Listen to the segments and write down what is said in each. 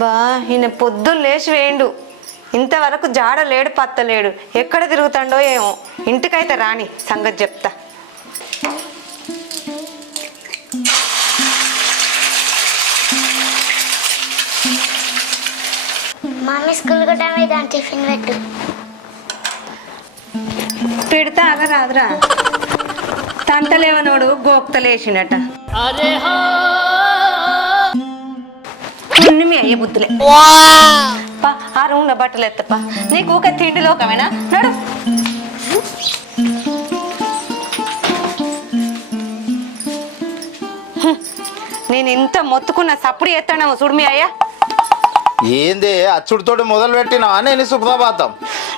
బా ఈయన పొద్దున్న లేచి వేయండు, ఇంతవరకు జాడ లేడు పత్తలేడు, ఎక్కడ తిరుగుతాడో ఏమో. ఇంటికైతే రాని సంగతి చెప్తా. మమ్మీ స్కూల్ కూడా టైం అయితే టిఫిన్ పెట్టు. పెడతా అగా రాదురా, తంతలేవనోడు గోక్తలేసినట. మీ అయ్యే బుద్ధులే. ఆ రూమ్లో బట్టలు ఎత్తప్ప, నీకు ఊక తిండి లోకమేనా? నడు. నేను ఇంత మొత్తుకున్న సప్పుడు ఎత్తాడేమో చూడు మీ అయ్యా. ఏంది అచ్చుడితోటి మొదలు పెట్టినావా నేను సుప్రభాతం?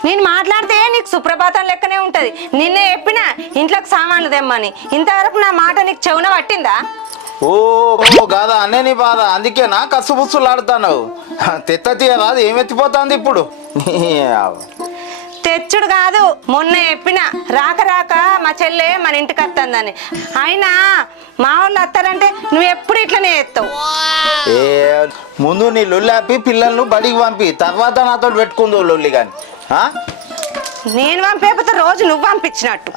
నేను మాట్లాడితే నీకు సుప్రభాతం లెక్కనే ఉంటది. నిన్నే చెప్పినా ఇంట్లోకి సామాన్లు తెమ్మని, ఇంతవరకు నా మాట నీకు చెవున పట్టిందా? ఓ కాదా అనే నీ బాధ, అందుకేనా కసుబుస్సులు ఆడుతాను. తెత్త తీయరాదు, ఏమెత్తిపోతుంది ఇప్పుడు? తెచ్చుడు కాదు, మొన్న చెప్పిన రాక రాక మా చెల్లె మన ఇంటికి వస్తుందని. అయినా మా వాళ్ళు వస్తారంటే నువ్వు ఎప్పుడు ఇట్లనే చేస్తావు. ఏ ముందు నీ లొల్లాపి పిల్లలను బడికి పంపి, తర్వాత నాతో పెట్టుకుందో లొల్లి కానీ. నేను పంపేపోతే రోజు నువ్వు పంపించినట్టు.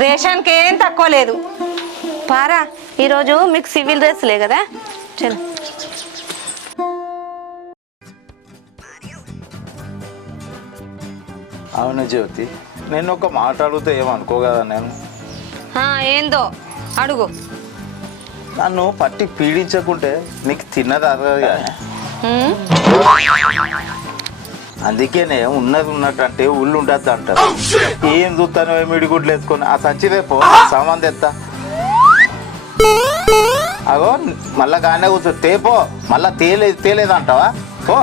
రేషన్కి ఏం తక్కువ లేదు. పారా, ఈరోజు మీకు సివిల్ డ్రెస్లే కదా, చలో. అవును జ్యోతి, నేను ఒక మాట అడిగితే ఏమనుకో కదా నేను? ఏందో అడుగు. నన్ను పట్టి పీడించకుంటే నీకు తిన్నది అరగదు కానీ. అందుకేనే ఉన్నది ఉన్నట్టు ఉళ్ళు ఉంటుంది అంటారు. ఏం చూస్తాను మిడిగుడ్లు వేసుకొని ఆ సంచి రేపు సామాన్ తెస్తా. అగో మళ్ళా కానీ కూర్చో తేపో, మళ్ళా తేలేదంటావా? ఓ